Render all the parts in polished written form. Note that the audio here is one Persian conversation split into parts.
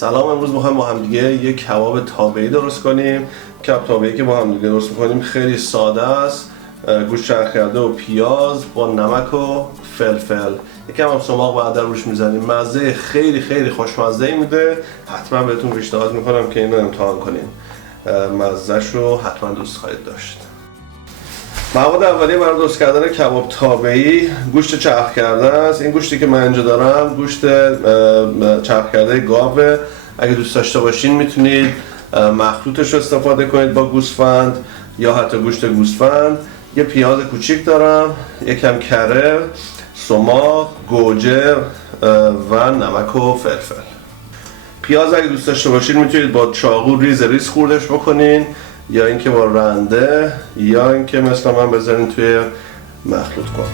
سلام، امروز میخوایم با هم دیگه یک کباب تابعی درست کنیم. کباب تابعی که با هم دیگه درست میکنیم خیلی ساده است. گوشت چرخ کرده و پیاز با نمک و فلفل، یکم هم سماق بعد روش میزنیم. مزه خیلی خیلی خوشمزه میده. حتما بهتون پیشنهاد میکنم که اینو امتحان کنیم. مزهش رو حتما دوست خواهید داشت. مواد اولیه برای درست کردن کباب تابعی گوشت چرخ کرده است. این گوشتی که من اینجا دارم گوشت چرخ کرده گاوه. اگه دوست داشته باشین میتونید مخلوطش رو استفاده کنید با گوسفند یا حتی گوشت گوسفند. یه پیاز کوچیک دارم، یکم کره، سماق، گوجه و نمک و فلفل. پیاز اگه دوست داشته باشین میتونید با چاقو ریز ریز خوردش بکنین، یا اینکه با رنده، یا اینکه مثل من بذارین توی مخلوط کن.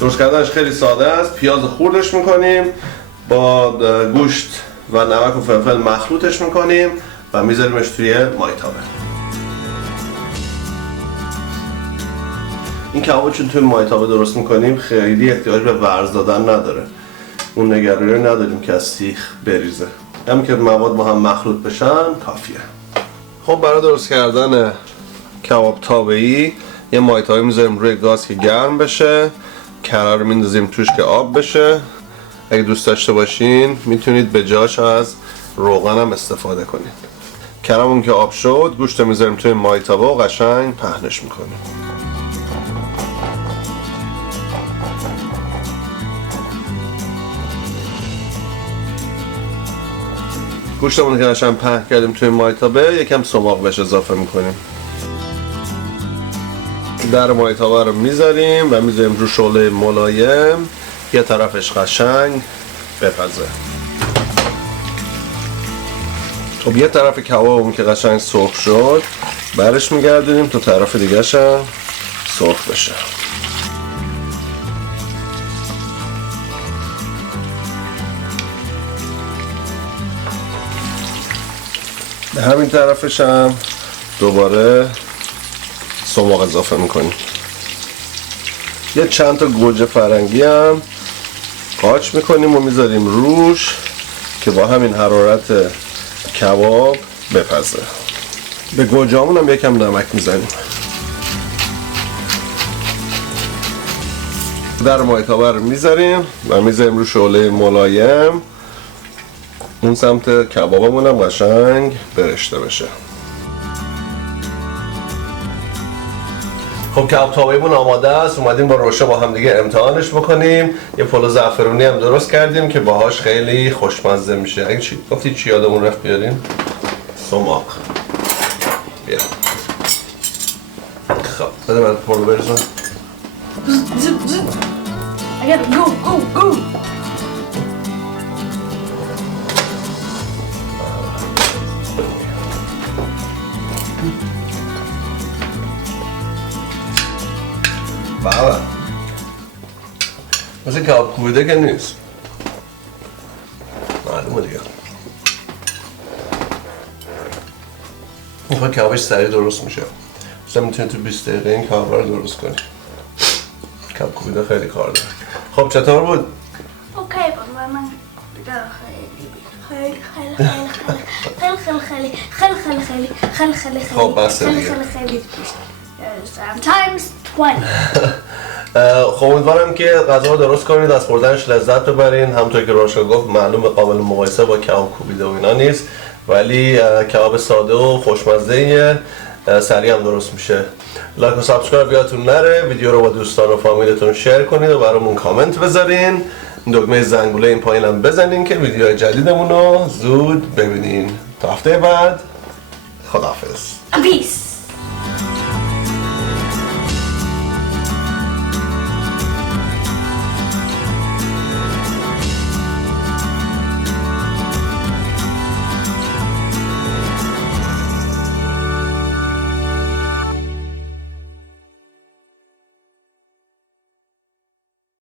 درست کردنش خیلی ساده است. پیاز خوردش میکنیم، با گوشت و نمک و فلفل مخلوطش میکنیم و میذاریمش توی مایتابه. این کباب چون توی مایتابه درست میکنیم خیلی احتیاج به ورز دادن نداره. اون نگرانی رو نداریم که از سیخ بریزه. همین که مواد با هم مخلوط بشن کافیه. خب برای درست کردن کباب تابعی یه مایتابه میذاریم روی گاز که گرم بشه. کره رو میندازیم توش که آب بشه. اگه دوست داشته باشین میتونید به جاش از روغن هم استفاده کنید. کرمون که آب شد گوشت رو میذاریم توی مایتابه و قشنگ پهنش میکنیم. گوشتمون که قشنگ پهن کردیم توی مایتابه یکم سماق بهش اضافه میکنیم. در مایتابه رو میذاریم و میذاریم رو شعله ملایم، یه طرفش قشنگ بپزه. خب یه طرف کبابمون که قشنگ سرخ شد برش میگردونیم تا طرف دیگه‌ش هم سرخ بشه. به همین طرفش هم دوباره سماق اضافه میکنیم. یه چند تا گوجه فرنگی هم قاچ میکنیم و میذاریم روش که با همین حرارت کباب بپزه. به گوجه همون هم یکم نمک میزنیم. در مایتابه رو میذاریم و میذاریم رو شعله ملایم. اون سمت کبابمون هم قشنگ برشته بشه. خب کباب تابعیمون آماده است. اومدیم با روشه با هم دیگه امتحانش بکنیم. یه پلو زعفرونی هم درست کردیم که باهاش خیلی خوشمزه میشه. اگه گفتی چی یادمون رفت بیاریم؟ سماق. بیا. خب بده من پلو بریزم. I gotta go. بله مثل کباب کوبیده که نیست، معلومه دیگه. این کبابش سریع درست میشه. مثلا میتونید تو 20 دقیقه این کباب رو درست کنید. کباب کوبیده خیلی کار داره. خب چطور بود؟ اوکی بود. من خیلی خب بس دیگه. Times 20. خب امیدوارم که غذا رو درست کنید، از خوردنش لذت ببرین. همونطور که روشا گفت معلومه قابل مقایسه با کباب کوبیده و اینا نیست، ولی کباب ساده و خوشمزه سریع هم درست میشه. لایک و سابسکرایب یادتون نره. ویدیو رو با دوستان و فامیلتون شیر کنید و برامون کامنت بذارین. دکمه زنگوله این پایین هم بزنین که ویدیوهای جدیدمون رو زود ببینین. تا هفته بعد خداحافظ. Peace.